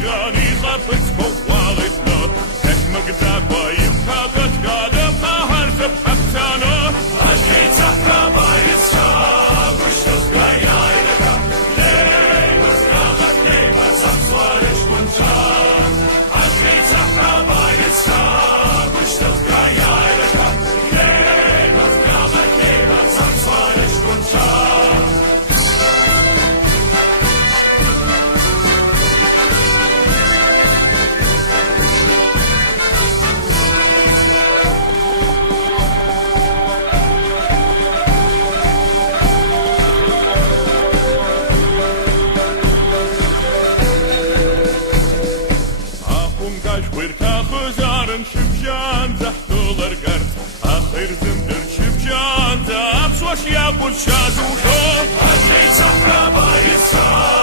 Johnny Lapis go wallet no Tek magda bayim kagat gada pahar ze patano Ashkin zakka bayit sa Gushtos gaya ilaka Leimas gagat leimas akswarish muntan Ashkin zakka bayit sa Gushtos gaya ilaka Leimas gagat leimas akswarish muntan Wirtachuzaren Shibjan Zahtular Gart Akhir Zimder Shibjan Zabswash Yabut Shazuto Ashkin Zakka Bayit Sa